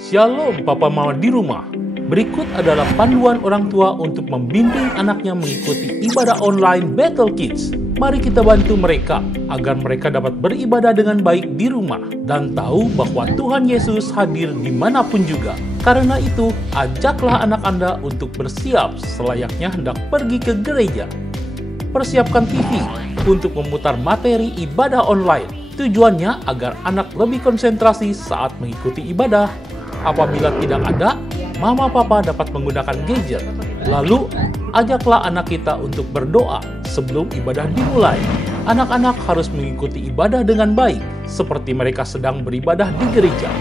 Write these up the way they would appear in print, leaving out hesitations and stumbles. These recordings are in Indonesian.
Shalom Papa Mama di rumah. Berikut adalah panduan orang tua untuk membimbing anaknya mengikuti ibadah online Battle Kids. Mari kita bantu mereka agar mereka dapat beribadah dengan baik di rumah dan tahu bahwa Tuhan Yesus hadir dimanapun juga. Karena itu, ajaklah anak Anda untuk bersiap selayaknya hendak pergi ke gereja. Persiapkan TV untuk memutar materi ibadah online. Tujuannya agar anak lebih konsentrasi saat mengikuti ibadah. Apabila tidak ada, Mama Papa dapat menggunakan gadget. Lalu, ajaklah anak kita untuk berdoa sebelum ibadah dimulai. Anak-anak harus mengikuti ibadah dengan baik, seperti mereka sedang beribadah di gereja.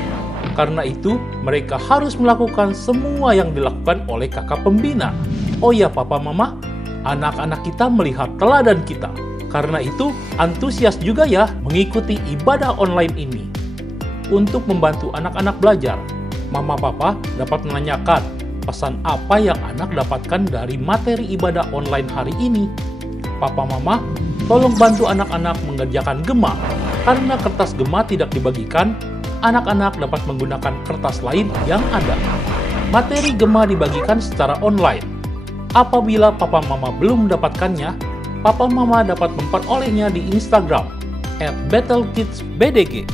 Karena itu, mereka harus melakukan semua yang dilakukan oleh kakak pembina. Oh ya Papa Mama, anak-anak kita melihat teladan kita. Karena itu, antusias juga ya mengikuti ibadah online ini. Untuk membantu anak-anak belajar, Mama Papa dapat menanyakan pesan apa yang anak dapatkan dari materi ibadah online hari ini. Papa Mama, tolong bantu anak-anak mengerjakan gema. Karena kertas gema tidak dibagikan, anak-anak dapat menggunakan kertas lain yang ada. Materi gema dibagikan secara online. Apabila Papa Mama belum mendapatkannya, Papa Mama dapat memperolehnya di Instagram @battlekidsbdg.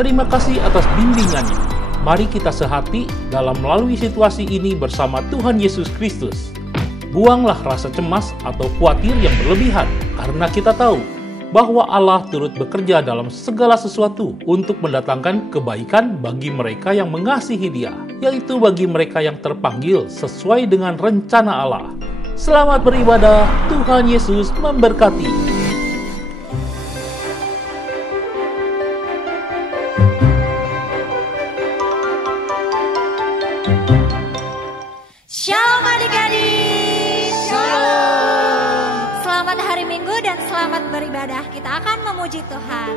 Terima kasih atas bimbingannya. Mari kita sehati dalam melalui situasi ini bersama Tuhan Yesus Kristus. Buanglah rasa cemas atau khawatir yang berlebihan, karena kita tahu bahwa Allah turut bekerja dalam segala sesuatu untuk mendatangkan kebaikan bagi mereka yang mengasihi Dia, yaitu bagi mereka yang terpanggil sesuai dengan rencana Allah. Selamat beribadah, Tuhan Yesus memberkati. Shalom adik-adik. Shalom. Selamat hari Minggu dan selamat beribadah. Kita akan memuji Tuhan.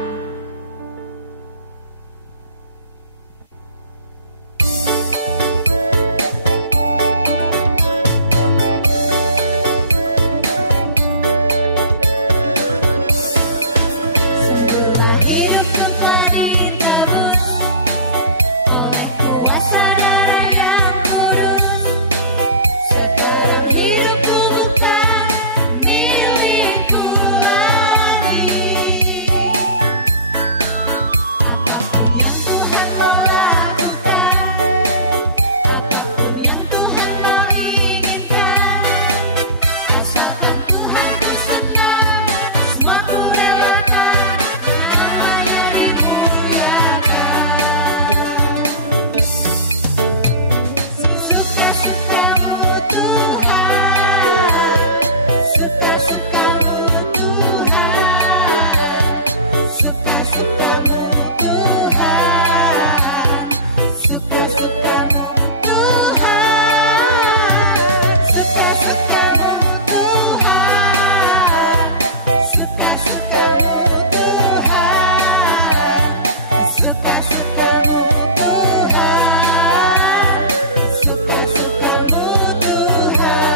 Sungguhlah hidupku telah ditebus oleh kuasa darah yang kudus. Sekarang hidupku bukan milikku lagi. Apapun yang Tuhan mau lakukan, apapun yang Tuhan mau inginkan, asalkan Tuhan ku senang, semua ku relakan, namanya dimuliakan. Suka-sukamu Tuhan, suka-sukamu Tuhan, suka-sukamu Tuhan, suka-sukamu Tuhan, suka-sukamu Tuhan, suka-sukamu Tuhan, suka-sukamu Tuhan, suka-sukamu Tuhan.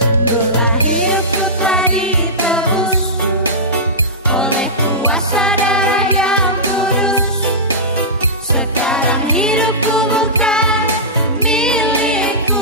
Sungguhlah hidupku telah ditebus oleh kuasa darah yang kudus. Sekarang hidupku bukan milikku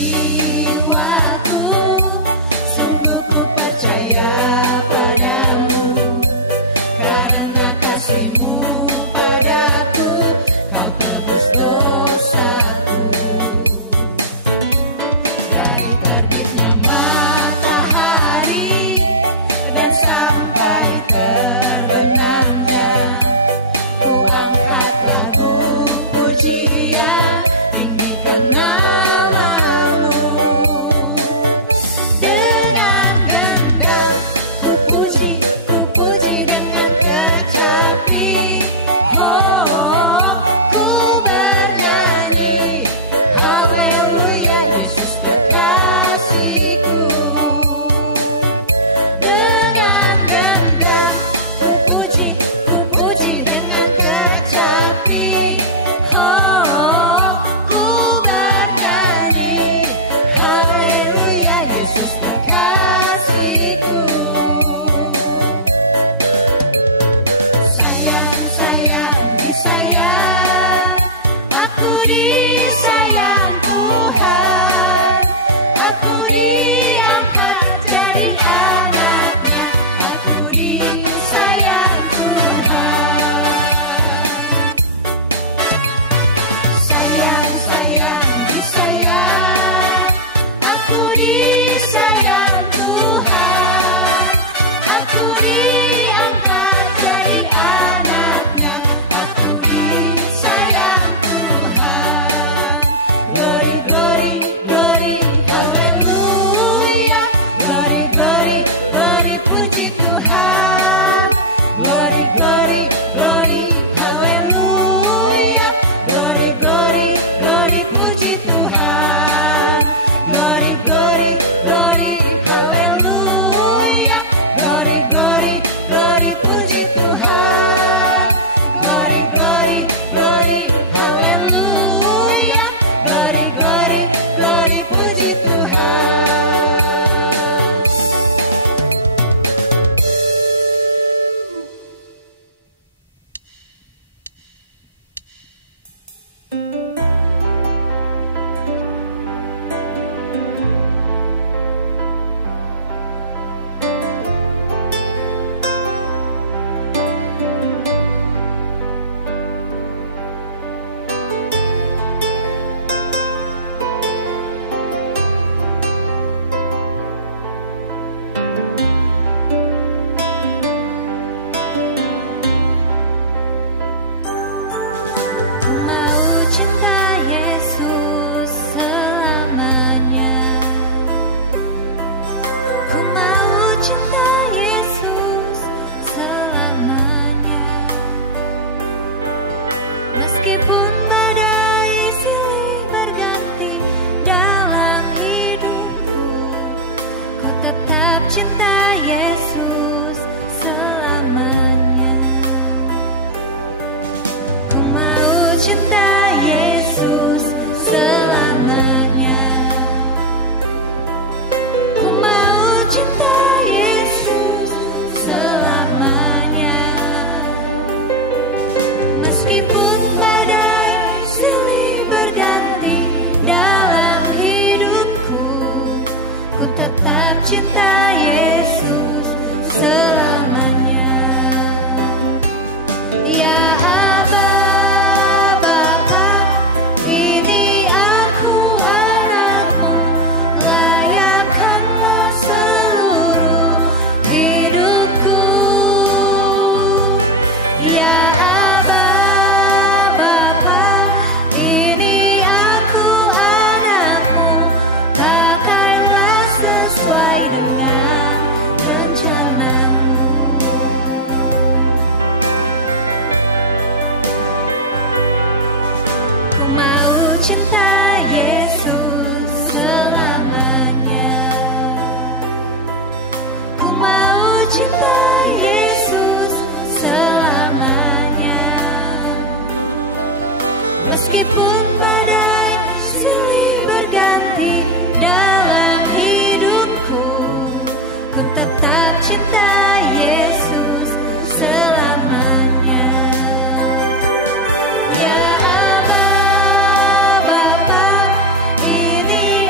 jiwaku, sungguh ku percaya padamu. Karena kasih-Mu padaku, Kau tebus dosaku. Dari terbitnya matahari dan sampai terbenamnya, ku angkat lagu pujian, tinggikan nama-Mu. Dengan gendang ku puji dengan kecapi. Oh, ku bernyanyi, haleluya, Yesus kekasihku. Dengan gendang ku puji dengan kecapi. Oh, ku bernyanyi, haleluya, Yesus kekasihku. Sayang, disayang, aku disayang Tuhan. Aku diangkat jadi anak-Nya, aku disayang Tuhan. Sayang, disayang, aku disayang Tuhan. Aku diangkat jadi anak-Nya, aku disayang Tuhan. Glory, glory, glory, haleluya. Glory, glory, glory, puji Tuhan. Glory, glory, glory, haleluya. Glory, glory, glory, puji Tuhan. Glory, glory, glory, haleluya. Glory, glory, glory, puji Tuhan. Glory, glory, glory, haleluya. Glory, glory, glory, puji Tuhan. Meskipun badai silih berganti dalam hidupku, ku tetap cinta Yesus selamanya. Ku mau cinta Yesus selamanya. Ku mau cinta Yesus selamanya. Meskipun badai silih berganti dalam hidupku, ku tetap cinta Yesus selamanya. Ya Aba, Bapa, ini aku anak-Mu, layakkanlah seluruh hidupku. Ya Aba, Bapa, ini aku anak-Mu, pakailah sesuai dengan rencana-Mu. Ku mau cinta Yesus selamanya. Ku mau cinta Yesus selamanya. Meskipun badai silih berganti dalam hidupku, ku tetap cinta Yesus selamanya. Ya Aba, Bapa, ini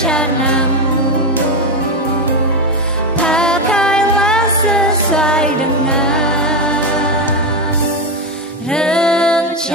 rencanamu. Pakailah sesuai dengan rencanamu.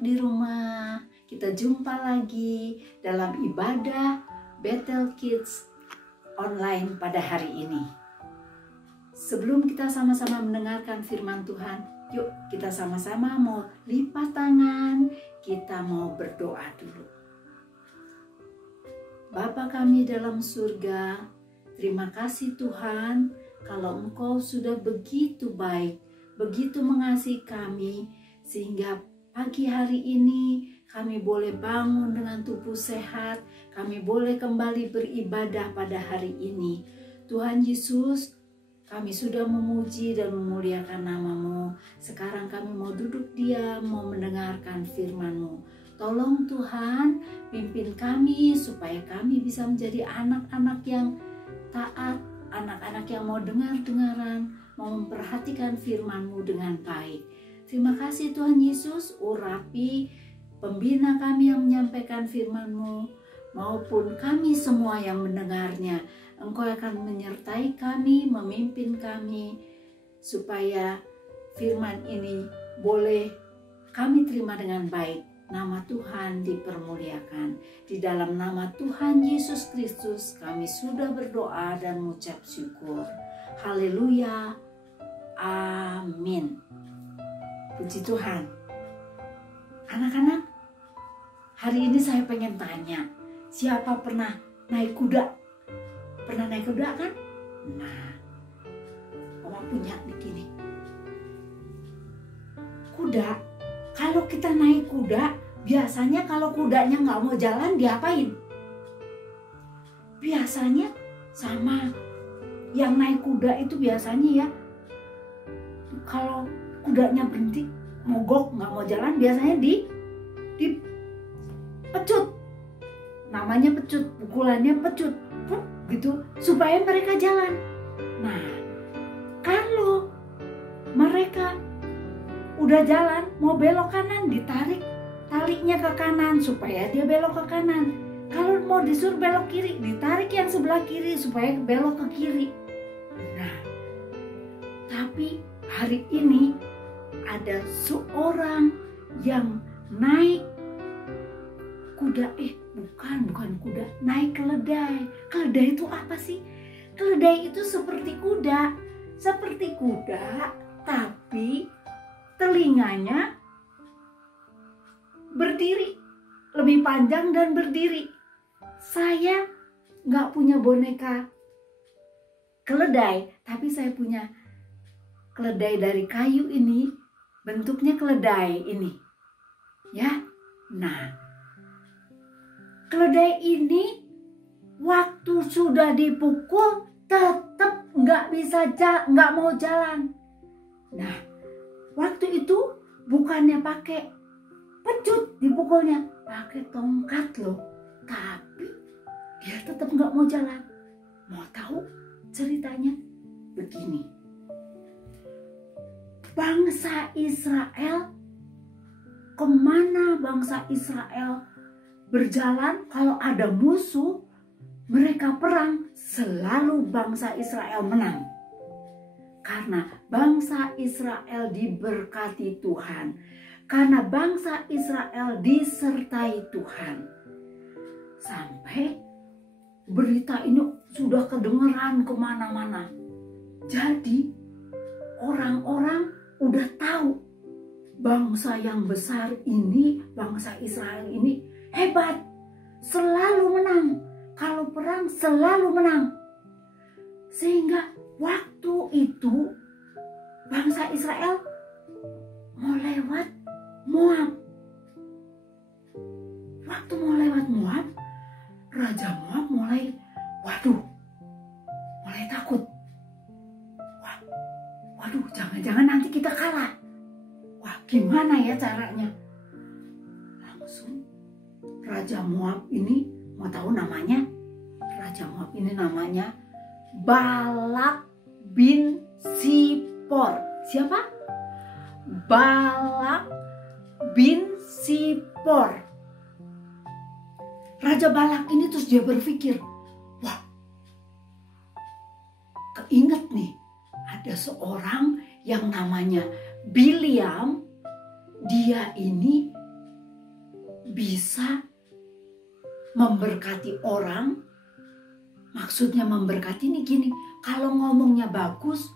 Di rumah, kita jumpa lagi dalam ibadah Bethel Kids online pada hari ini. Sebelum kita sama-sama mendengarkan firman Tuhan, yuk kita sama-sama mau lipat tangan, kita mau berdoa dulu. Bapa kami dalam surga, terima kasih Tuhan kalau Engkau sudah begitu baik, begitu mengasihi kami, sehingga pagi hari ini kami boleh bangun dengan tubuh sehat, kami boleh kembali beribadah pada hari ini. Tuhan Yesus, kami sudah memuji dan memuliakan nama-Mu. Sekarang kami mau duduk diam, mau mendengarkan firman-Mu. Tolong Tuhan, pimpin kami supaya kami bisa menjadi anak-anak yang taat, anak-anak yang mau dengar-dengaran, mau memperhatikan firman-Mu dengan baik. Terima kasih Tuhan Yesus, urapi pembina kami yang menyampaikan firman-Mu, maupun kami semua yang mendengarnya. Engkau akan menyertai kami, memimpin kami, supaya firman ini boleh kami terima dengan baik. Nama Tuhan dipermuliakan. Di dalam nama Tuhan Yesus Kristus kami sudah berdoa dan mengucap syukur. Haleluya. Amin. Puji Tuhan. Anak-anak, hari ini saya pengen tanya, siapa pernah naik kuda? Pernah naik kuda kan? Nah, Oma punya begini. Kuda, kalau kita naik kuda, biasanya kalau kudanya nggak mau jalan, diapain? Biasanya sama yang naik kuda itu biasanya ya, kalau kudanya berhenti, mogok, nggak mau jalan, biasanya dipecut. Namanya pecut, pukulannya pecut, gitu, supaya mereka jalan. Nah, kalau mereka udah jalan, mau belok kanan, ditarik talinya ke kanan supaya dia belok ke kanan. Kalau mau disuruh belok kiri, ditarik yang sebelah kiri supaya belok ke kiri. Nah, tapi hari ini ada seorang yang naik kuda, bukan kuda, naik keledai. Keledai itu apa sih? Keledai itu seperti kuda, tapi telinganya berdiri, lebih panjang dan berdiri. Saya nggak punya boneka keledai, tapi saya punya keledai dari kayu ini, bentuknya keledai ini. Ya, nah, keledai ini waktu sudah dipukul tetap nggak mau jalan. Nah, waktu itu bukannya pakai pecut dipukulnya, pakai tongkat loh, tapi dia tetap nggak mau jalan. Mau tahu ceritanya? Begini. Bangsa Israel, kemana bangsa Israel berjalan kalau ada musuh, mereka perang, selalu bangsa Israel menang. Karena bangsa Israel diberkati Tuhan, karena bangsa Israel disertai Tuhan. Sampai berita ini sudah kedengeran kemana-mana. Jadi orang-orang udah tahu bangsa yang besar ini, bangsa Israel ini hebat, selalu menang. Kalau perang selalu menang. Sehingga waktu itu bangsa Israel mau lewat Moab. Waktu mau lewat Moab, Raja Moab mulai, waduh, mulai takut. Waduh, jangan-jangan nanti kita kalah. Wah, gimana ya caranya? Langsung Raja Moab ini, mau tahu namanya? Raja Moab ini namanya Balak bin Sipor. Siapa? Balak bin Sipor. Raja Balak ini terus dia berpikir, wah, keinget nih, ada seorang yang namanya Bileam. Dia ini bisa memberkati orang. Maksudnya memberkati ini gini, kalau ngomongnya bagus,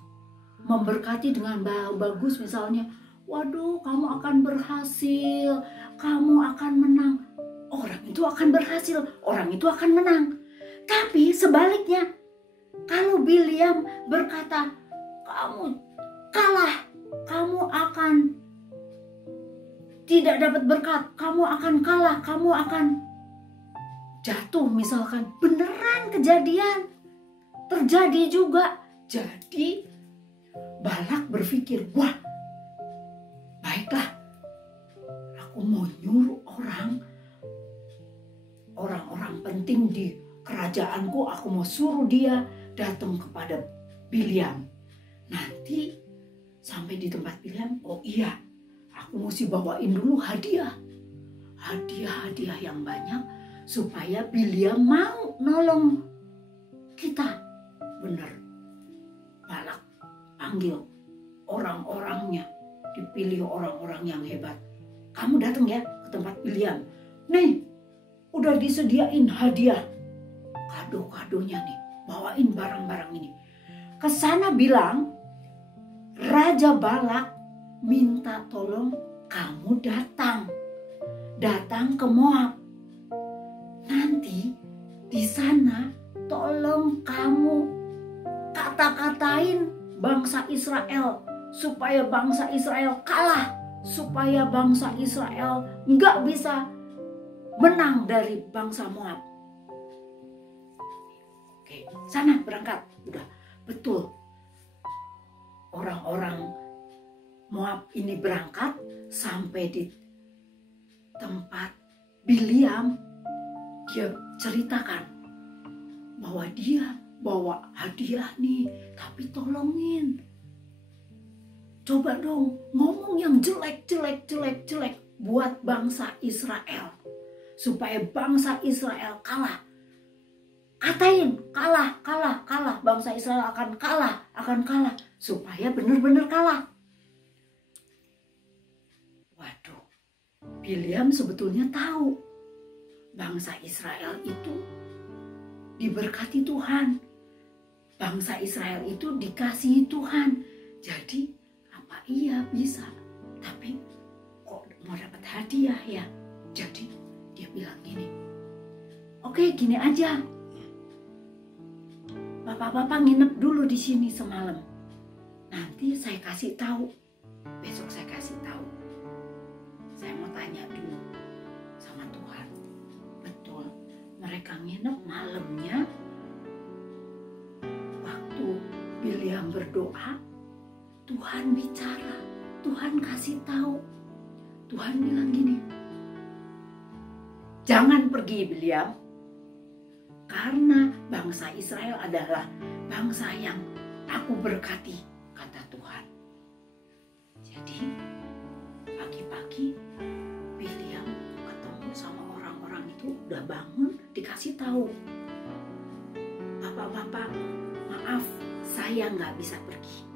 memberkati dengan bagus, misalnya, waduh, kamu akan berhasil, kamu akan menang. Orang itu akan berhasil, orang itu akan menang. Tapi sebaliknya, kalau Bileam berkata, kamu kalah, kamu akan tidak dapat berkat, kamu akan kalah, kamu akan jatuh misalkan. Beneran kejadian, terjadi juga. Jadi Balak berpikir, wah, baiklah, aku mau nyuruh orang-orang penting di kerajaanku, aku mau suruh dia datang kepada Bileam. Nanti sampai di tempat Bileam, oh iya, aku mesti bawain dulu hadiah yang banyak supaya Bileam mau nolong kita. Bener, Balak panggil orang-orangnya, dipilih orang-orang yang hebat. Kamu datang ya ke tempat Bileam. Nih, udah disediain hadiah, kado-kadonya nih, bawain barang-barang ini. Kesana bilang, Raja Balak minta tolong kamu datang ke Moab. Nanti di sana tolong kamu kata-katain bangsa Israel supaya bangsa Israel kalah, supaya bangsa Israel nggak bisa menang dari bangsa Moab. Oke, sana berangkat. Udah, betul. Orang-orang Moab ini berangkat sampai di tempat Bileam. Dia ceritakan bahwa dia bawa hadiah nih, tapi tolongin. Coba dong ngomong yang jelek buat bangsa Israel, supaya bangsa Israel kalah. Katain kalah, bangsa Israel akan kalah, supaya benar-benar kalah. Waduh, Bileam sebetulnya tahu bangsa Israel itu diberkati Tuhan. Bangsa Israel itu dikasihi Tuhan. Jadi apa iya bisa? Tapi kok mau dapat hadiah ya? Jadi dia bilang gini, oke, gini aja. Bapak-bapak nginep dulu di sini semalam. Nanti saya kasih tahu. Besok saya kasih tahu. Saya mau tanya dulu sama Tuhan. Betul, mereka nginep malamnya. Waktu Bileam berdoa, Tuhan bicara, Tuhan kasih tahu. Tuhan bilang gini, jangan pergi Bileam, karena bangsa Israel adalah bangsa yang aku berkati, kata Tuhan. Jadi pagi-pagi Bileam ketemu sama orang-orang itu, udah bangun, dikasih tahu, bapak-bapak, maaf, saya nggak bisa pergi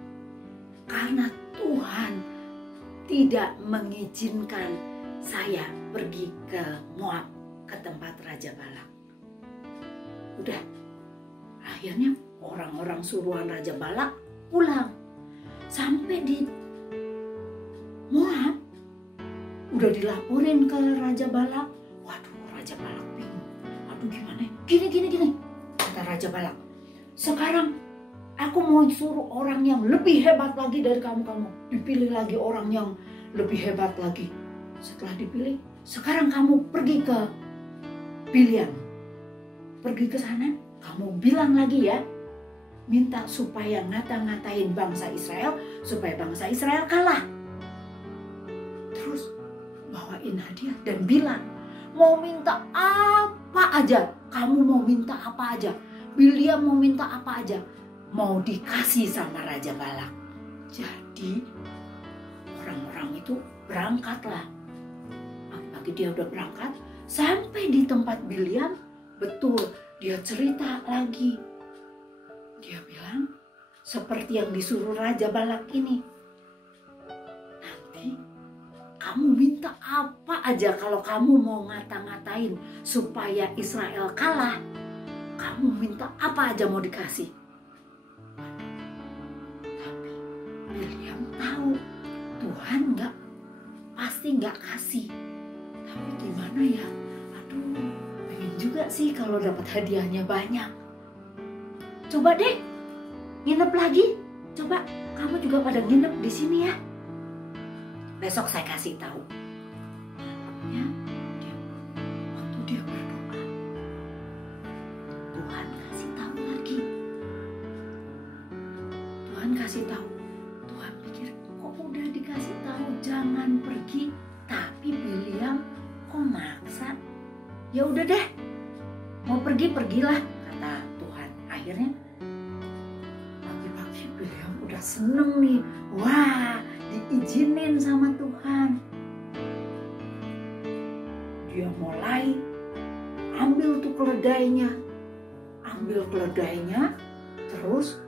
karena Tuhan tidak mengizinkan saya pergi ke Moab, ke tempat Raja Balak. Udah, akhirnya orang-orang suruhan Raja Balak pulang. Sampai di Moab, udah dilaporin ke Raja Balak. Waduh, Raja Balak bingung. Aduh, gimana? Gini, kata Raja Balak. Sekarang aku mau suruh orang yang lebih hebat lagi dari kamu. Dipilih lagi orang yang lebih hebat lagi. Setelah dipilih, sekarang kamu pergi ke Bileam. Pergi ke sana, kamu bilang lagi ya, minta supaya ngata-ngatain bangsa Israel, supaya bangsa Israel kalah. Terus bawain hadiah dan bilang, mau minta apa aja, kamu mau minta apa aja, Bileam mau minta apa aja, mau dikasih sama Raja Balak. Jadi orang-orang itu berangkatlah. Pagi-pagi dia udah berangkat, sampai di tempat Bileam, betul dia cerita lagi. Dia bilang seperti yang disuruh Raja Balak ini. Nanti kamu minta apa aja kalau kamu mau ngata-ngatain supaya Israel kalah. Kamu minta apa aja mau dikasih. Tapi Bileam tahu Tuhan pasti nggak kasih. Tapi gimana ya? Aduh, pengen juga sih kalau dapat hadiahnya banyak. Coba deh, nginep lagi. Coba kamu juga pada nginep di sini ya. Besok saya kasih tahu. Ya, waktu dia berdoa, Tuhan kasih tahu lagi. Tuhan kasih tahu. Tuhan pikir, kok udah dikasih tahu jangan pergi, tapi Bileam kok maksa? Ya udah deh, mau pergi pergilah, kata Tuhan. Akhirnya pagi-pagi Bileam udah seneng nih. Wah, diizinin sama Tuhan. Dia mulai ambil tuh keledainya. Terus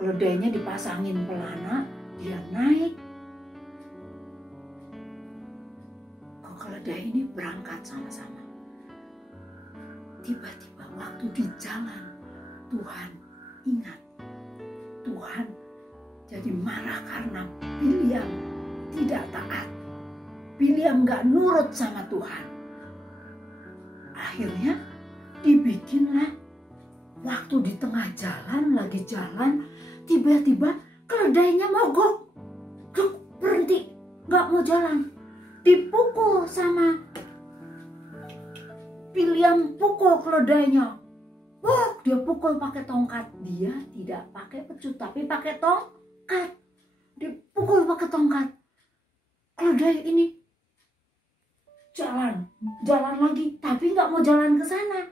keledainya dipasangin pelana, dia naik ke keledai ini, berangkat sama-sama. Tiba-tiba waktu di jalan, Tuhan ingat. Tuhan jadi marah karena Bileam tidak taat. Bileam gak nurut sama Tuhan. Akhirnya dibikinlah waktu di tengah jalan, lagi jalan, tiba-tiba keledainya mogok. Berhenti, gak mau jalan. Dipukul sama Bileam, pukul keledainya. Wah, dia pukul pakai tongkat. Dia tidak pakai pecut, tapi pakai tongkat. Dipukul pakai tongkat. Keledai ini jalan lagi, tapi nggak mau jalan ke sana,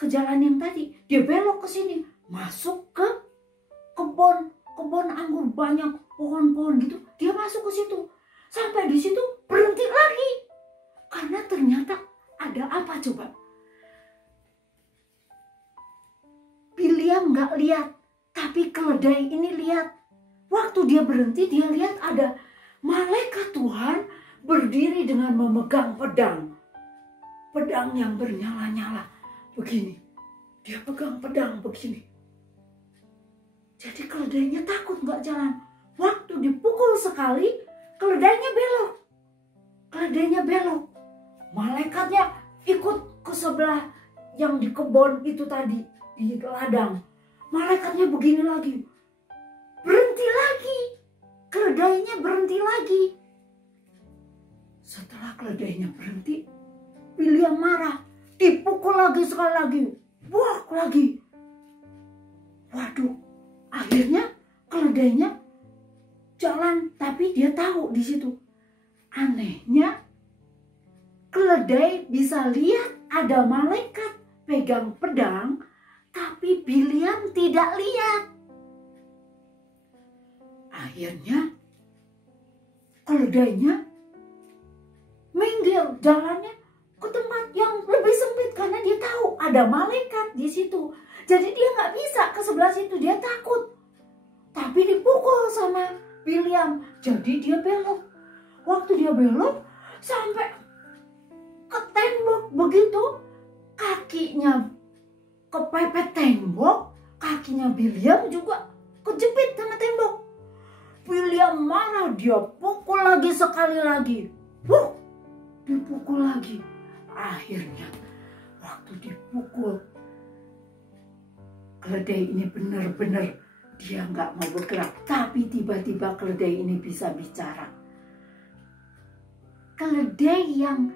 ke jalan yang tadi. Dia belok ke sini, masuk ke kebun anggur, banyak pohon-pohon gitu. Dia masuk ke situ, sampai di situ berhenti lagi, karena ternyata ada apa coba? Bileam nggak lihat, tapi keledai ini lihat. Waktu dia berhenti, dia lihat ada malaikat Tuhan berdiri dengan memegang pedang. Pedang yang bernyala-nyala. Begini. Dia pegang pedang begini. Jadi keledainya takut nggak jalan. Waktu dipukul sekali, keledainya belok. Malaikatnya ikut ke sebelah yang di kebun itu tadi, di ladang. Malaikatnya begini lagi. Berhenti lagi. Keledainya berhenti lagi. Setelah keledainya berhenti, Bileam marah. Dipukul lagi sekali lagi. Buak lagi. Waduh. Akhirnya keledainya jalan, tapi dia tahu di situ. Anehnya, keledai bisa lihat ada malaikat pegang pedang, tapi Bileam tidak lihat. Akhirnya keledainya minggir jalannya ke tempat yang lebih sempit karena dia tahu ada malaikat di situ. Jadi dia nggak bisa ke sebelah situ, dia takut. Tapi dipukul sama Bileam, jadi dia belok. Waktu dia belok sampai ke tembok begitu, kakinya kepepet tembok, kakinya Bileam juga kejepit sama tembok. Bileam marah, dia pukul lagi sekali lagi. Dipukul lagi. Akhirnya waktu dipukul, keledai ini benar-benar dia nggak mau bergerak. Tapi tiba-tiba keledai ini bisa bicara. Keledai yang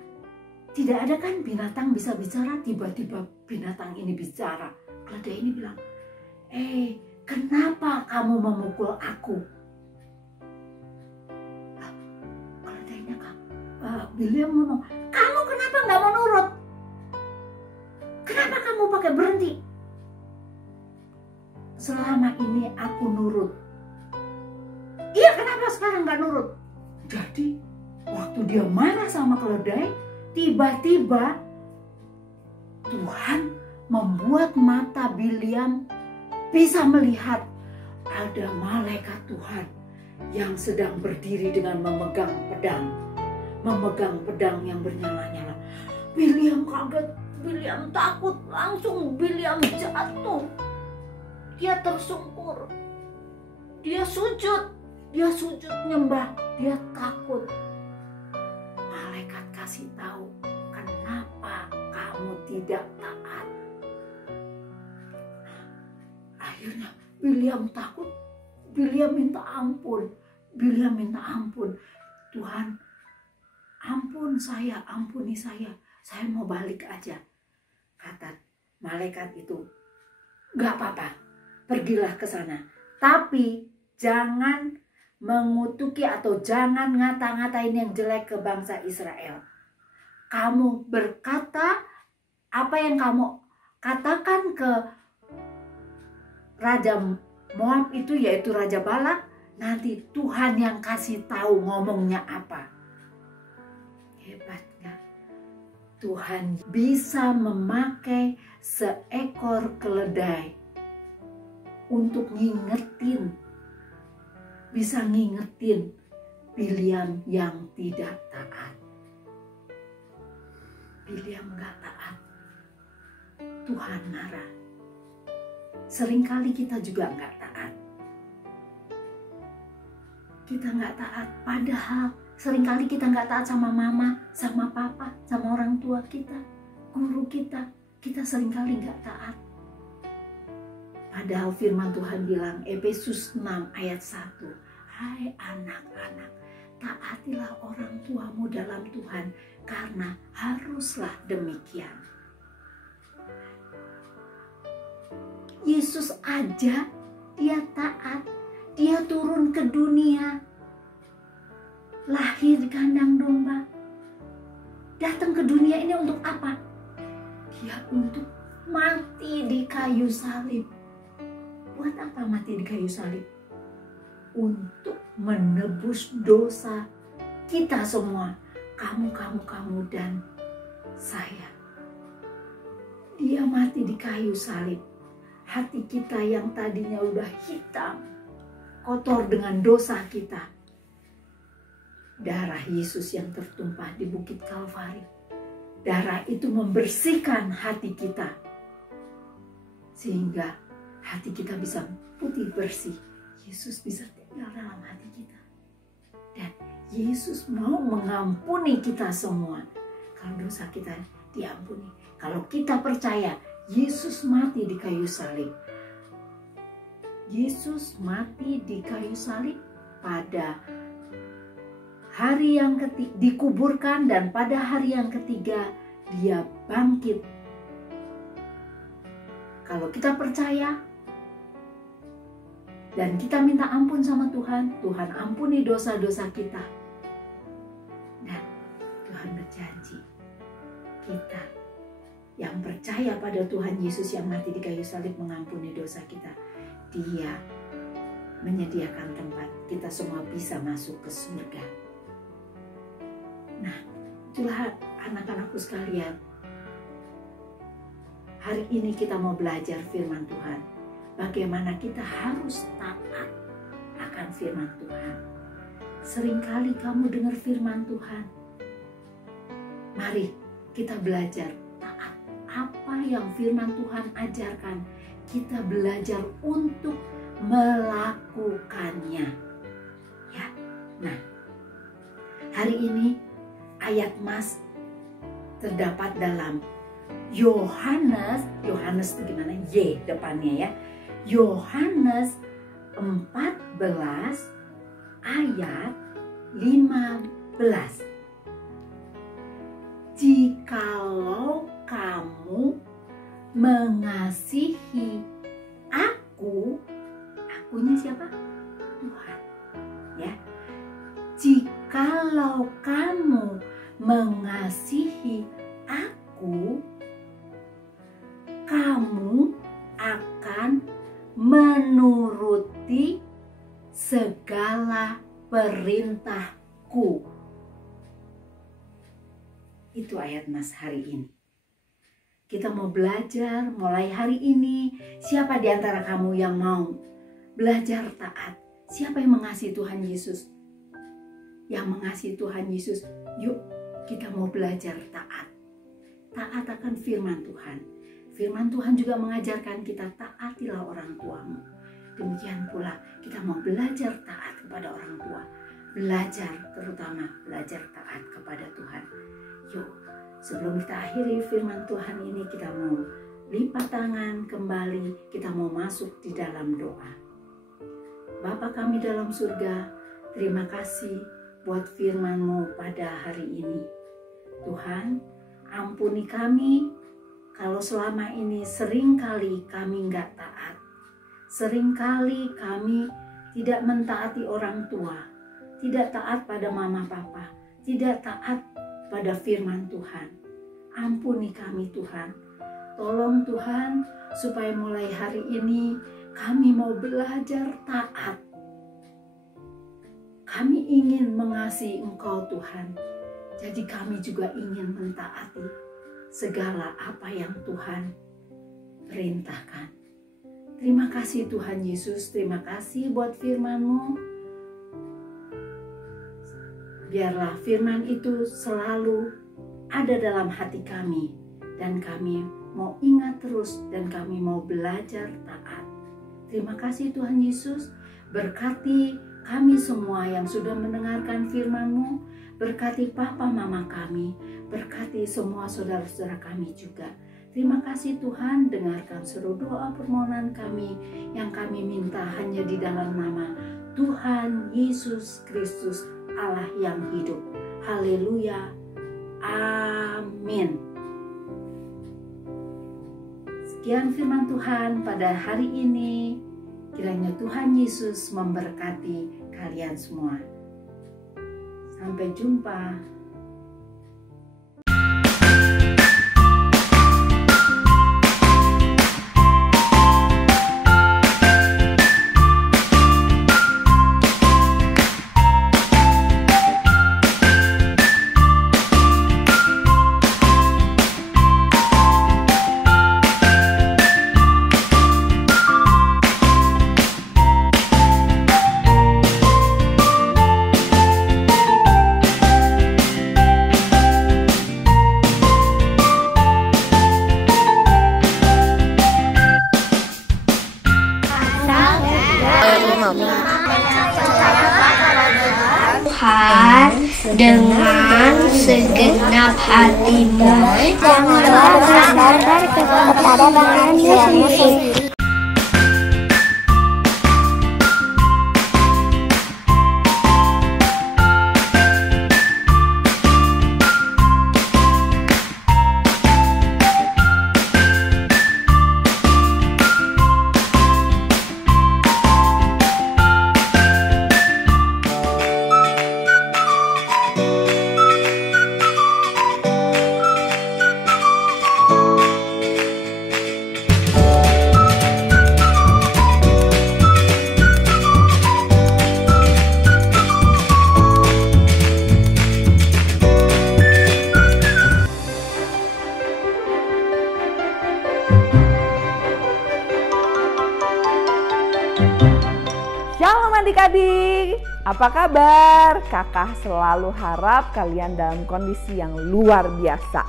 tidak ada kan binatang bisa bicara, tiba-tiba binatang ini bicara. Keledai ini bilang, kenapa kamu memukul aku? Keledainya Biliam ngomong, kamu kenapa nggak mau nurut? Kenapa kamu pakai berhenti? Selama ini aku nurut. Iya, kenapa sekarang nggak nurut? Jadi waktu dia marah sama keledai, tiba-tiba Tuhan membuat mata Biliam bisa melihat ada malaikat Tuhan yang sedang berdiri dengan memegang pedang yang bernyala-nyala. Biliam kaget, Biliam takut, langsung Biliam jatuh. Dia tersungkur, dia sujud nyembah, dia takut. Malaikat kasih tahu, kenapa kamu tidak taat? Akhirnya Biliam takut, Biliam minta ampun. Tuhan, ampuni saya mau balik aja. Kata malaikat itu, gak apa-apa, pergilah ke sana. Tapi jangan mengutuki atau jangan ngata-ngatain yang jelek ke bangsa Israel. Kamu berkata apa yang kamu katakan ke Raja Moab itu, yaitu Raja Balak, nanti Tuhan yang kasih tahu ngomongnya apa. Hebat gak? Tuhan bisa memakai seekor keledai untuk bisa ngingetin Biliam yang tidak taat. Biliam gak taat, Tuhan marah. Seringkali kita juga nggak taat. Padahal seringkali kita nggak taat sama mama, sama papa, sama orang tua kita, guru kita. Kita seringkali nggak taat. Padahal firman Tuhan bilang, Efesus 6 ayat 1, hai anak-anak, taatilah orang tuamu dalam Tuhan, karena haruslah demikian. Yesus aja dia taat, dia turun ke dunia, lahir di kandang domba, datang ke dunia ini untuk apa? Dia untuk mati di kayu salib. Buat apa mati di kayu salib? Untuk menebus dosa kita semua, kamu dan saya. Dia mati di kayu salib. Hati kita yang tadinya udah hitam, kotor dengan dosa kita. Darah Yesus yang tertumpah di Bukit Kalvari. Darah itu membersihkan hati kita. Sehingga hati kita bisa putih bersih. Yesus bisa tinggal dalam hati kita. Dan Yesus mau mengampuni kita semua. Kalau dosa kita diampuni. Kalau kita percaya, Yesus mati di kayu salib. Yesus mati di kayu salib pada hari yang ketiga, dikuburkan, dan pada hari yang ketiga dia bangkit. Kalau kita percaya dan kita minta ampun sama Tuhan, Tuhan ampuni dosa-dosa kita. Dan Tuhan berjanji, kita yang percaya pada Tuhan Yesus yang mati di kayu salib mengampuni dosa kita, Dia menyediakan tempat kita semua bisa masuk ke surga. Nah, itulah anak-anakku sekalian. Hari ini kita mau belajar firman Tuhan. Bagaimana kita harus taat akan firman Tuhan. Seringkali kamu dengar firman Tuhan. Mari kita belajar taat. Apa yang firman Tuhan ajarkan, kita belajar untuk melakukannya. Ya. Nah, hari ini ayat Mas terdapat dalam Yohanes itu gimana? Y depannya ya. Yohanes 14 ayat 15. Jikalau kamu mengasihi aku, akunya siapa? Tuhan. Ya. Jikalau kamu mengasihi aku, kamu akan menuruti segala perintahku. Itu ayat Mas hari ini. Kita mau belajar mulai hari ini. Siapa di antara kamu yang mau belajar taat? Siapa yang mengasihi Tuhan Yesus? Yang mengasihi Tuhan Yesus, yuk kita mau belajar taat. Taat akan firman Tuhan. Firman Tuhan juga mengajarkan kita taatilah orang tuamu. Demikian pula kita mau belajar taat kepada orang tua. Belajar, terutama belajar taat kepada Tuhan. Yuk, sebelum kita akhiri firman Tuhan ini, kita mau lipat tangan kembali. Kita mau masuk di dalam doa. Bapa kami dalam surga, terima kasih buat firman-Mu pada hari ini. Tuhan, ampuni kami kalau selama ini seringkali kami nggak taat. Seringkali kami tidak mentaati orang tua, tidak taat pada mama papa, tidak taat pada firman Tuhan. Ampuni kami Tuhan. Tolong Tuhan supaya mulai hari ini kami mau belajar taat. Kami ingin mengasihi Engkau Tuhan. Jadi kami juga ingin mentaati segala apa yang Tuhan perintahkan. Terima kasih Tuhan Yesus, terima kasih buat firman-Mu. Biarlah firman itu selalu ada dalam hati kami. Dan kami mau ingat terus dan kami mau belajar taat. Terima kasih Tuhan Yesus, berkati kami semua yang sudah mendengarkan firman-Mu, berkati papa mama kami, berkati semua saudara-saudara kami juga. Terima kasih Tuhan, dengarkan seluruh doa permohonan kami yang kami minta hanya di dalam nama Tuhan Yesus Kristus, Allah yang hidup. Haleluya. Amin. Sekian firman Tuhan pada hari ini. Kiranya Tuhan Yesus memberkati kalian semua. Sampai jumpa. Tuhan dengan segenap hatimu, janganlah bersandar kepada manusia sendiri. Shalom adik-adik, apa kabar? Kakak selalu harap kalian dalam kondisi yang luar biasa.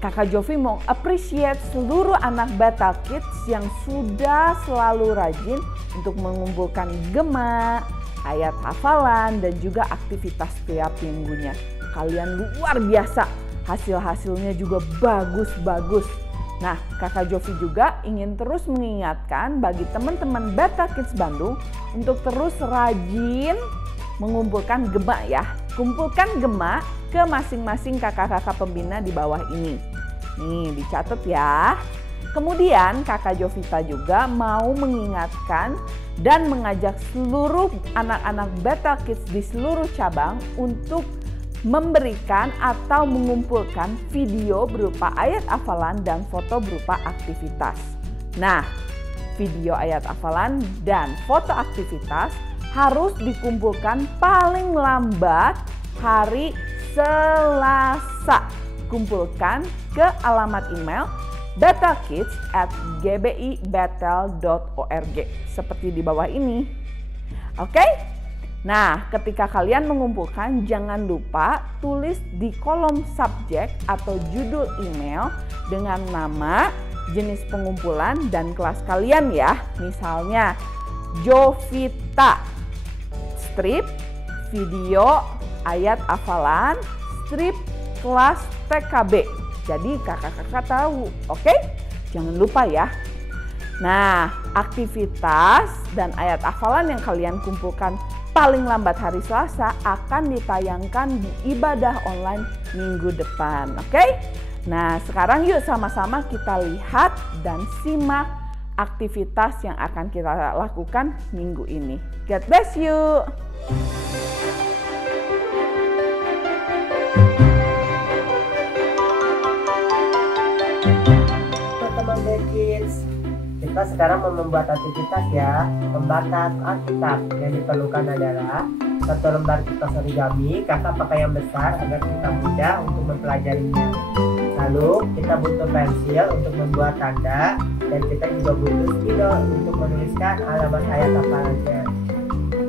Kakak Jovi mau appreciate seluruh anak Bethel Kids yang sudah selalu rajin untuk mengumpulkan gema, ayat hafalan, dan juga aktivitas setiap minggunya. Kalian luar biasa, hasil-hasilnya juga bagus-bagus. Nah, Kakak Jovi juga ingin terus mengingatkan bagi teman-teman Bethel Kids Bandung untuk terus rajin mengumpulkan gema ya. Kumpulkan gema ke masing-masing kakak-kakak pembina di bawah ini. Nih, dicatat ya. Kemudian Kakak Jovita juga mau mengingatkan dan mengajak seluruh anak-anak Bethel Kids di seluruh cabang untuk memberikan atau mengumpulkan video berupa ayat hafalan dan foto berupa aktivitas. Nah, video ayat hafalan dan foto aktivitas harus dikumpulkan paling lambat hari Selasa. Kumpulkan ke alamat email bethelkids@gbibethel.org seperti di bawah ini. Oke? Nah, ketika kalian mengumpulkan, jangan lupa tulis di kolom subjek atau judul email dengan nama, jenis pengumpulan, dan kelas kalian ya. Misalnya, Jovita, strip, video, ayat hafalan, strip, kelas TKB. Jadi kakak-kakak tahu, oke? Jangan lupa ya. Nah, aktivitas dan ayat hafalan yang kalian kumpulkan paling lambat hari Selasa akan ditayangkan di ibadah online minggu depan, oke? Nah, sekarang yuk sama-sama kita lihat dan simak aktivitas yang akan kita lakukan minggu ini. God bless you! Teman-teman Kids, kita sekarang mau membuat aktivitas ya. Pembatas Alkitab yang diperlukan adalah 1 lembar kertas origami. Kakak pakai yang besar agar kita mudah untuk mempelajarinya. Lalu kita butuh pensil untuk membuat tanda, dan kita juga butuh spidol untuk menuliskan alamat ayat hafalannya.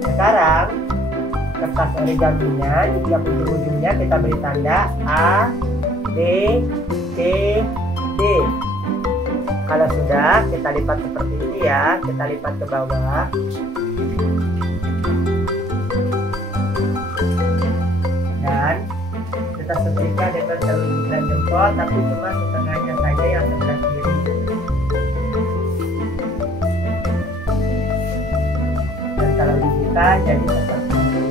Sekarang kertas origaminya di tiap ujung-ujungnya kita beri tanda A, B, C, D. Kalau sudah, kita lipat seperti ini ya. Kita lipat ke bawah. Dan kita setrika dengan telunjuk dan jempol, tapi cuma setengahnya saja yang sebelah kiri. Dan kalau dibuka jadi seperti ini.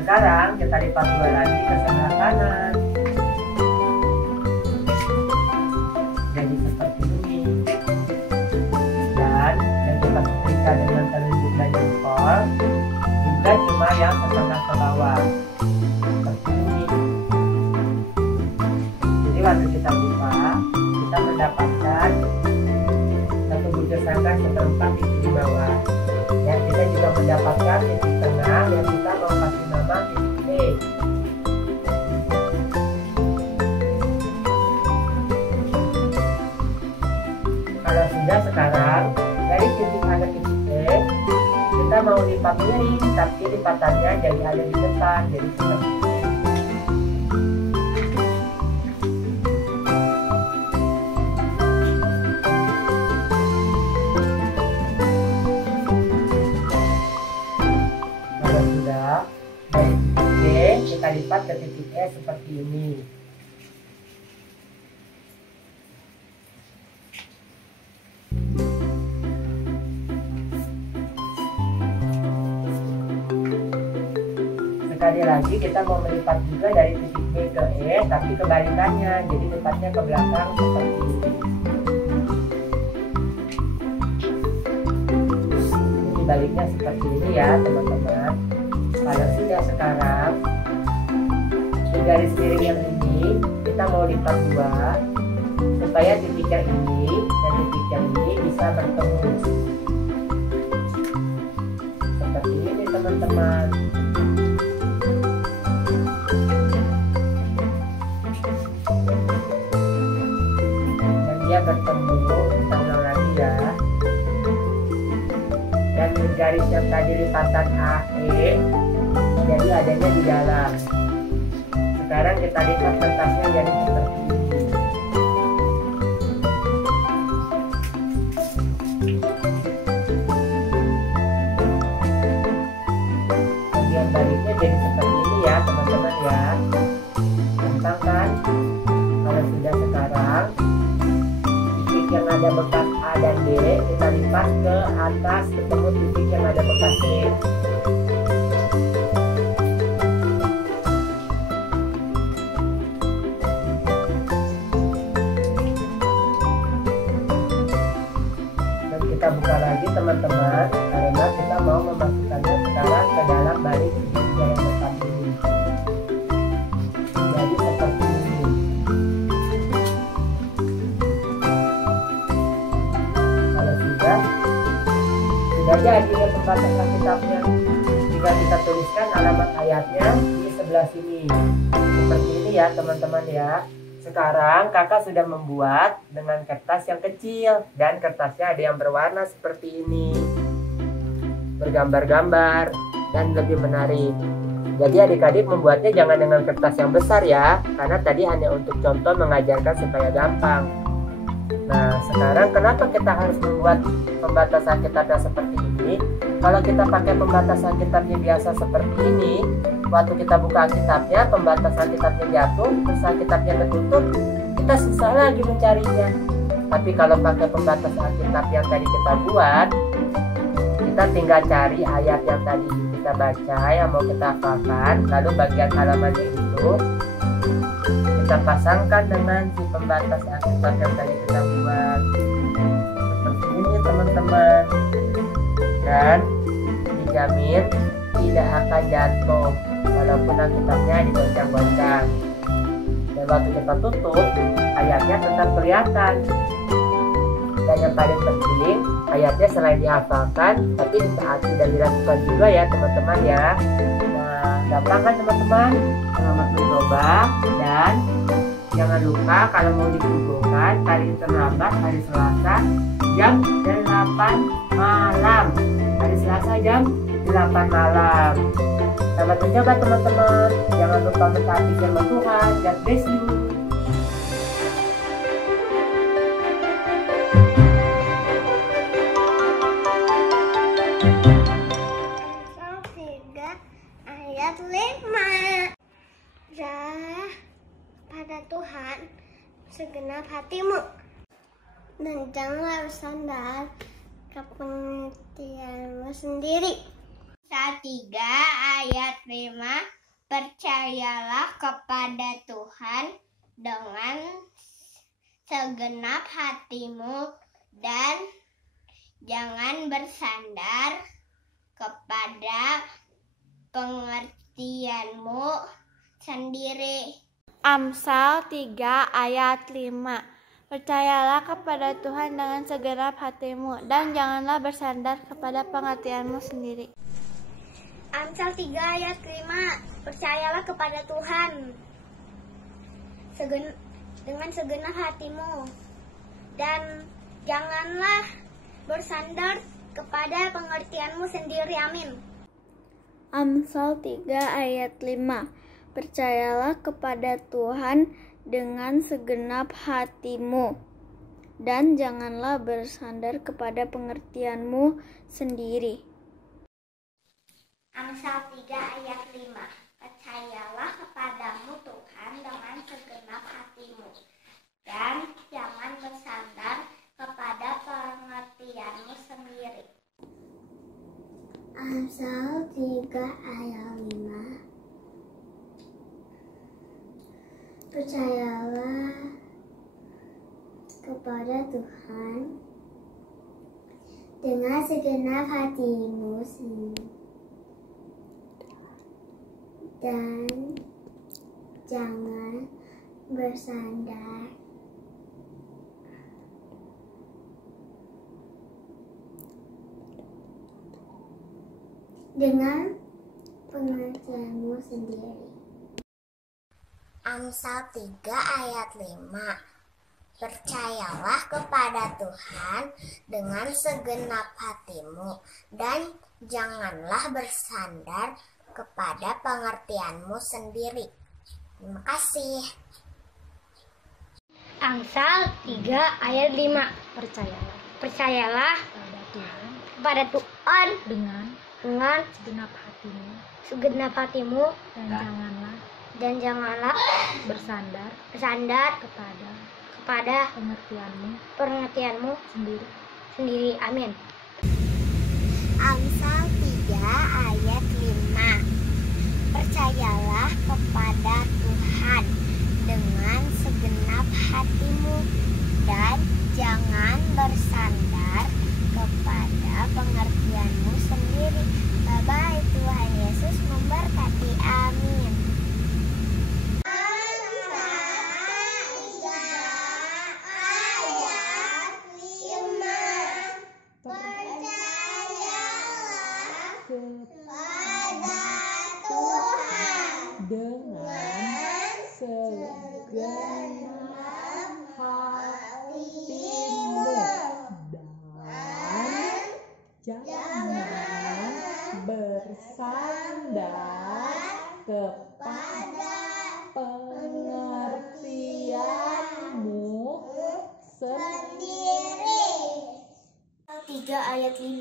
Sekarang kita lipat dua lagi ke sebelah kanan. Jadi seperti ini. Dan yang kita setrika dengan telunjuk dan jempol juga cuma yang setengah ke bawah. Seperti ini. Jadi waktu kita buka, kita mendapatkan satu butir sangkar seperempat di bawah. Dan kita juga mendapatkan titik tengah yang kita mau kasih nama titik E. Kalau sudah, sekarang dari titik A ke titik E, kita mau lipat miring, tapi lipatannya jadi ada di depan, jadi seperti ini. Kalau sudah, dari titik D kita lipat ke titik E seperti ini. Sekali lagi kita mau melipat juga dari titik B ke E, tapi kebalikannya, jadi lipatnya ke belakang seperti ini. Jadi baliknya seperti ini ya teman-teman. Kalau sudah, sekarang di garis miring yang ini kita mau lipat dua supaya titik yang ini dan titik yang ini bisa bertemu. Seperti ini teman-teman. Dia bertemu, kita ulang lagi ya. Dan di garis yang tadi lipatan AE, jadi adanya di dalam. Sekarang kita lipat kertasnya jadi seperti ini. Bagian baliknya jadi seperti ini ya teman-teman ya. Gampang kan? Kalau sudah, sekarang yang ada bekas A dan D kita lipat ke atas ketemu titik yang ada bekas D. ke dalam balik meja yang depan ini. Jadi seperti ini. Kalau sudah jadi ya pembatasan kitabnya. Tinggal kita tuliskan alamat ayatnya di sebelah sini. Seperti ini ya teman-teman ya. Sekarang kakak sudah membuat dengan kertas yang kecil dan kertasnya ada yang berwarna seperti ini, bergambar-gambar dan lebih menarik. Jadi adik-adik membuatnya jangan dengan kertas yang besar ya, karena tadi hanya untuk contoh mengajarkan supaya gampang. Nah sekarang kenapa kita harus membuat pembatasan kitabnya seperti ini? Kalau kita pakai pembatasan kitabnya biasa seperti ini, waktu kita buka kitabnya, pembatasan kitabnya jatuh, terus kitabnya ketutup, kita susah lagi mencarinya. Tapi kalau pakai pembatasan kitab yang tadi kita buat, kita tinggal cari ayat yang tadi kita baca, yang mau kita hafalkan, lalu bagian halamannya itu kita pasangkan dengan si pembatas kitab yang tadi kita buat. Seperti ini teman-teman. Dan dijamin tidak akan jatuh walaupun kitabnya digoncang-goncang. Dan waktu kita tutup, ayatnya tetap kelihatan. Dan yang paling penting, ayatnya selain dihafalkan, tapi ditaati dan dilakukan juga ya teman-teman ya. Nah, gampang kan teman-teman? Selamat mencoba dan jangan lupa kalau mau dikumpulkan paling terlambat hari Selasa jam 8 malam. Hari Selasa jam 8 malam. Selamat mencoba teman-teman. Jangan lupa mentaati firman Tuhan. God bless you. Amsal 3 ayat 5. Percayalah pada Tuhan segenap hatimu dan janganlah bersandar ke pengertianmu sendiri. Amsal 3 ayat 5. Percayalah kepada Tuhan dengan segenap hatimu dan jangan bersandar kepada pengertianmu sendiri. Amsal 3 ayat 5. Percayalah kepada Tuhan dengan segenap hatimu dan janganlah bersandar kepada pengertianmu sendiri. Amsal 3 ayat 5. Percayalah kepada Tuhan dengan segenap hatimu dan janganlah bersandar kepada pengertianmu sendiri. Amin. Amsal 3 ayat 5. Percayalah kepada Tuhan dengan segenap hatimu dan janganlah bersandar kepada pengertianmu sendiri. Amsal 3 ayat 5. Percayalah kepadamu Tuhan dengan segenap hatimu dan jangan bersandar kepada pengertianmu sendiri. Amsal 3 ayat 5. Percayalah kepada Tuhan dengan segenap hatimu dan jangan bersandar dengan pengertianmu sendiri. Amsal 3 ayat 5. Percayalah kepada Tuhan dengan segenap hatimu dan janganlah bersandar kepada pengertianmu sendiri. Terima kasih. Amsal 3 ayat 5. Percayalah kepada Tuhan dengan segenap hatimu dan janganlah bersandar kepada pengertianmu sendiri. Amin. Amsal 3 ayat 5. Percayalah kepada Tuhan dengan segenap hatimu dan jangan bersandar kepada pengertianmu sendiri. Bye-bye Tuhan memberkati. Amin. Bersandar kepada pengertianmu sendiri. 3 ayat 5.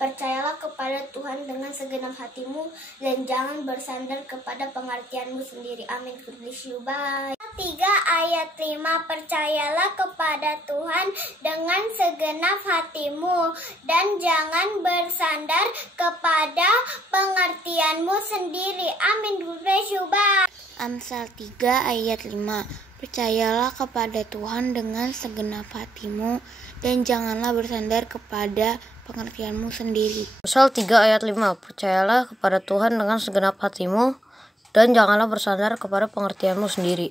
Percayalah kepada Tuhan dengan segenap hatimu dan jangan bersandar kepada pengertianmu sendiri. Amin. God bless you. Bye. 3 ayat 5. Percayalah kepada Tuhan dengan segenap hatimu dan jangan bersandar kepada pengertianmu sendiri. Amin. God bless you. Bye. Amsal 3 ayat 5. Percayalah kepada Tuhan dengan segenap hatimu dan janganlah bersandar kepada pengertianmu sendiri. Amsal 3 ayat 5. Percayalah kepada Tuhan dengan segenap hatimu dan janganlah bersandar kepada pengertianmu sendiri.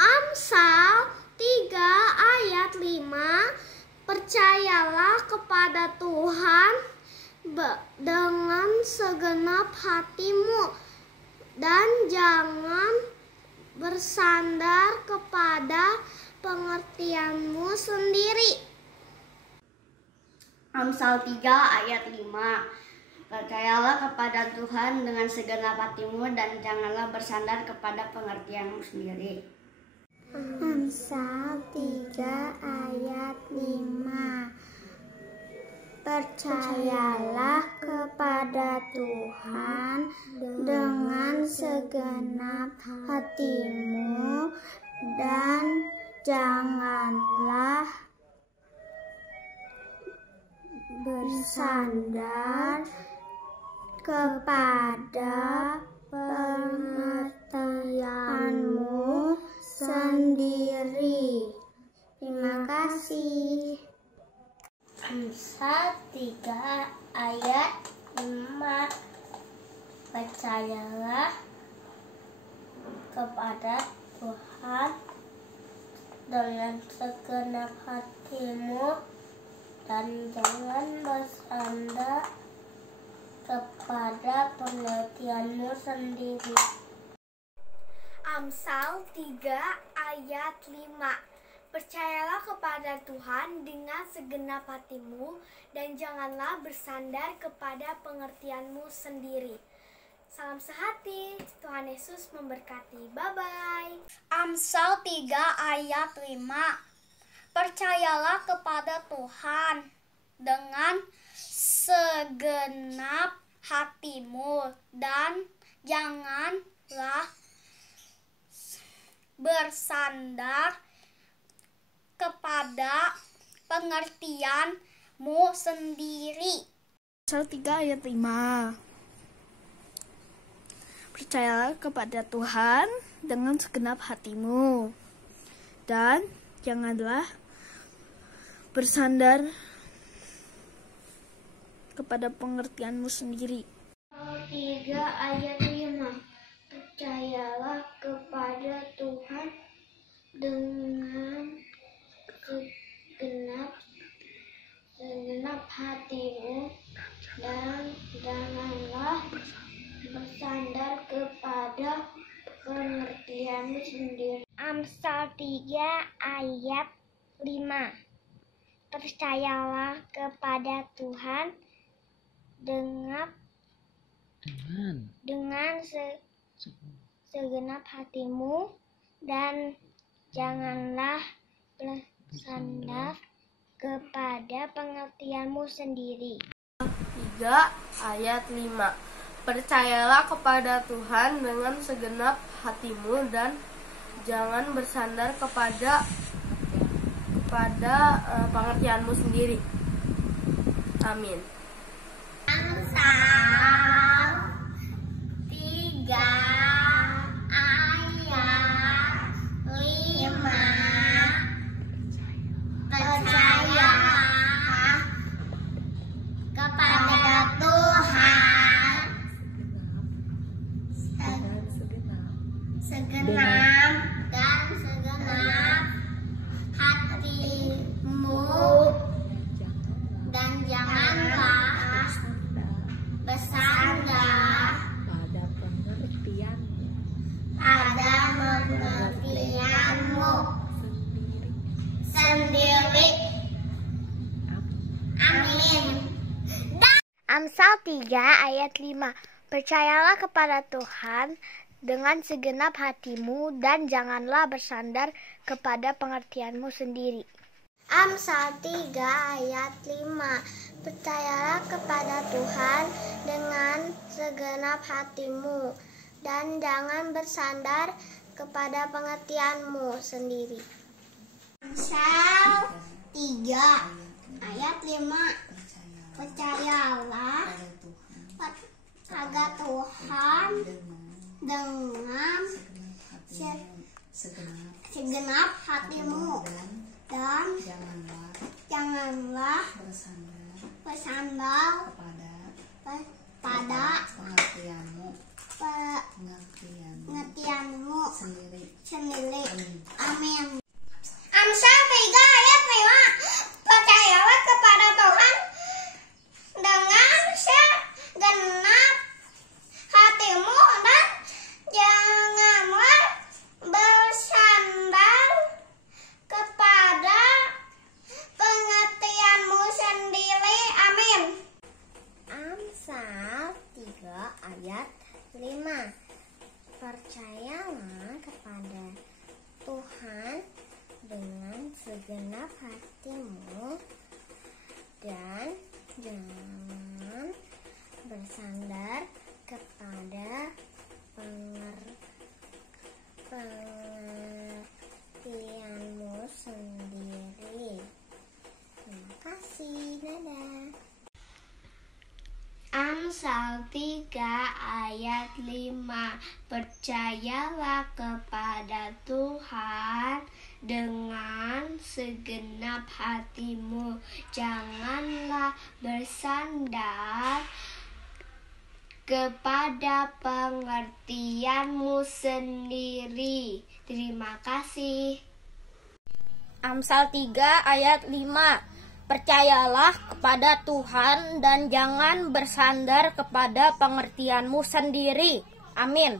Amsal 3 ayat 5. Percayalah kepada Tuhan dengan segenap hatimu dan jangan bersandar kepada pengertianmu sendiri. Amsal 3 ayat 5. Percayalah kepada Tuhan dengan segenap hatimu dan janganlah bersandar kepada pengertianmu sendiri. Amsal 3 ayat 5. Percayalah kepada Tuhan dengan segenap hatimu dan janganlah bersandar kepada pengertianmu sendiri. Terima kasih. Amsal 3 ayat 5. Percayalah kepada Tuhan dengan segenap hatimu dan jangan bersandar kepada pengertianmu sendiri. Amsal 3 ayat 5. Percayalah kepada Tuhan dengan segenap hatimu dan janganlah bersandar kepada pengertianmu sendiri. Salam sehati, Tuhan Yesus memberkati. Bye-bye. Amsal 3 ayat 5. Percayalah kepada Tuhan dengan segenap hatimu dan janganlah bersandar kepada pengertianmu sendiri. Amsal 3 ayat 5. Percayalah kepada Tuhan dengan segenap hatimu dan janganlah bersandar kepada pengertianmu sendiri. Amsal 3 ayat 5. Percayalah kepada Tuhan dengan segenap hatimu dan janganlah bersandar kepada pengertianmu sendiri. Amsal 3 ayat 5. Percayalah kepada Tuhan dengan segenap hatimu dan janganlah bersandar kepada pengertianmu sendiri. 3 ayat 5. Percayalah kepada Tuhan dengan segenap hatimu dan jangan bersandar kepada pengertianmu sendiri. Amin. Amsal 3 ayat 5. Percayalah kepada Tuhan 3 ayat 5. Percayalah kepada Tuhan dengan segenap hatimu dan janganlah bersandar kepada pengertianmu sendiri. Amsal 3 ayat 5. Percayalah kepada Tuhan dengan segenap hatimu dan jangan bersandar kepada pengertianmu sendiri. Amsal 3 ayat 5. Percayalah pada Tuhan dengan segenap hatimu dan janganlah bersandar pada pengertianmu sendiri. Amin. Amsal 3 ayat 5. Percayalah kepada Tuhan dengan segenap hatimu dan janganlah bersandar kepada pengertianmu sendiri. Amin. Amsal 3 ayat 5. Percayalah kepada Tuhan dengan segenap hatimu dan jangan bersandar kepada pengertianmu sendiri. Terima kasih. Dadah. Amsal 3 ayat 5. Percayalah kepada Tuhan dengan segenap hatimu. Janganlah bersandar kepada pengertianmu sendiri. Terima kasih. Amsal 3 ayat 5. Percayalah kepada Tuhan dan jangan bersandar kepada pengertianmu sendiri. Amin.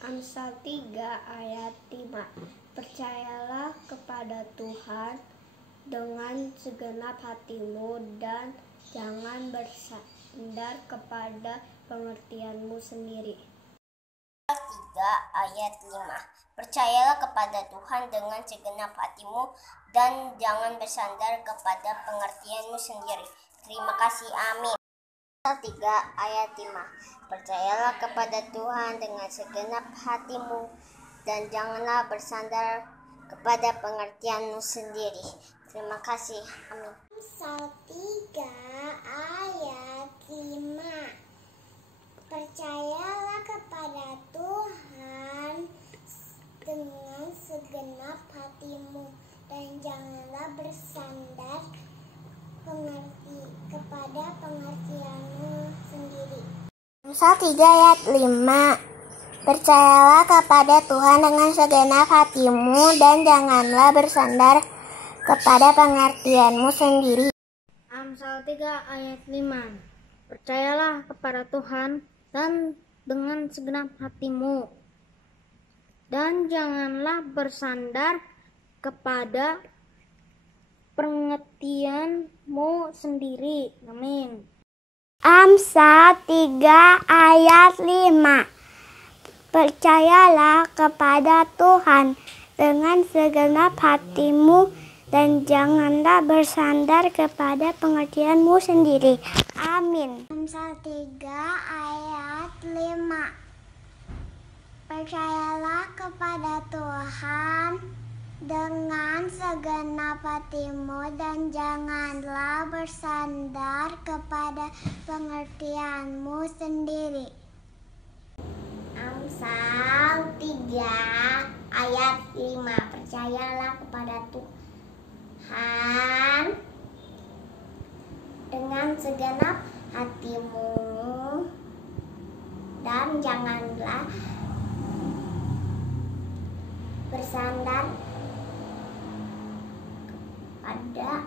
Amsal 3 ayat 5. Percayalah kepada Tuhan dengan segenap hatimu dan jangan bersandar kepada pengertianmu sendiri. 3 ayat 5. Percayalah kepada Tuhan dengan segenap hatimu dan jangan bersandar kepada pengertianmu sendiri. Terima kasih. Amin. 3 ayat 5. Percayalah kepada Tuhan dengan segenap hatimu dan janganlah bersandar kepada pengertianmu sendiri. Terima kasih. Amin. Amsal 3 ayat 5. Percayalah kepada Tuhan dengan segenap hatimu dan janganlah bersandar kepada pengertianmu sendiri. Amsal 3 ayat 5. Percayalah kepada Tuhan dengan segenap hatimu dan janganlah bersandar kepada pengertianmu sendiri. Amsal 3 ayat 5. Percayalah kepada Tuhan dan dengan segenap hatimu dan janganlah bersandar kepada pengertianmu sendiri. Amin. Amsal 3 ayat 5. Percayalah kepada Tuhan dengan segenap hatimu dan janganlah bersandar kepada pengertianmu sendiri. Amin. Amsal 3 ayat 5. Percayalah kepada Tuhan dengan segenap hatimu dan janganlah bersandar kepada pengertianmu sendiri. Amsal 3 ayat 5. Percayalah kepada Tuhan dengan segenap hatimu dan janganlah bersandar pada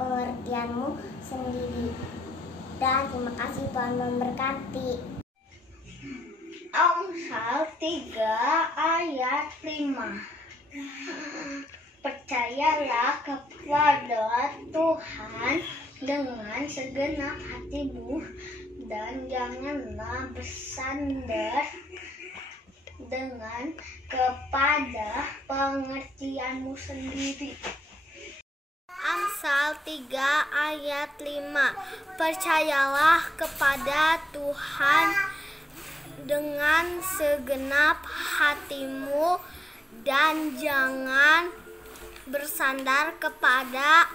pengertianmu sendiri. Dan terima kasih, Tuhan memberkati. Amsal 3 ayat 5. Percayalah kepada Tuhan dengan segenap hatimu, dan janganlah bersandar dengan kepada pengertianmu sendiri. Amsal 3 ayat 5. Percayalah kepada Tuhan dengan segenap hatimu dan jangan bersandar kepada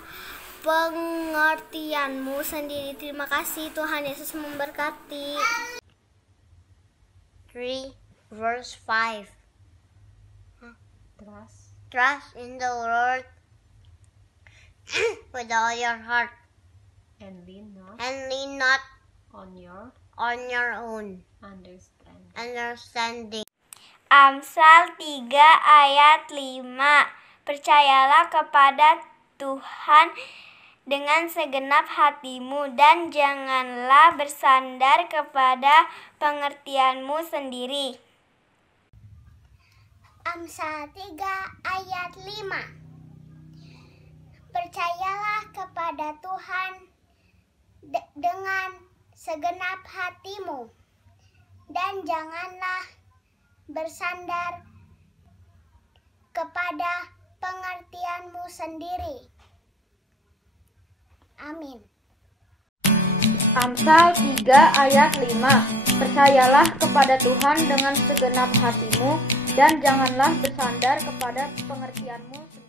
pengertianmu sendiri. Terima kasih, Tuhan Yesus memberkati. 3 verse 5. Trust in the Lord with all your heart and lean not on your own understanding. Amsal 3 ayat 5. Percayalah kepada Tuhan dengan segenap hatimu dan janganlah bersandar kepada pengertianmu sendiri. Amsal 3 ayat 5. Percayalah kepada Tuhan dengan segenap hatimu dan janganlah bersandar kepada pengertianmu sendiri. Amin. Amsal 3 ayat 5. Percayalah kepada Tuhan dengan segenap hatimu dan janganlah bersandar kepada pengertianmu sendiri.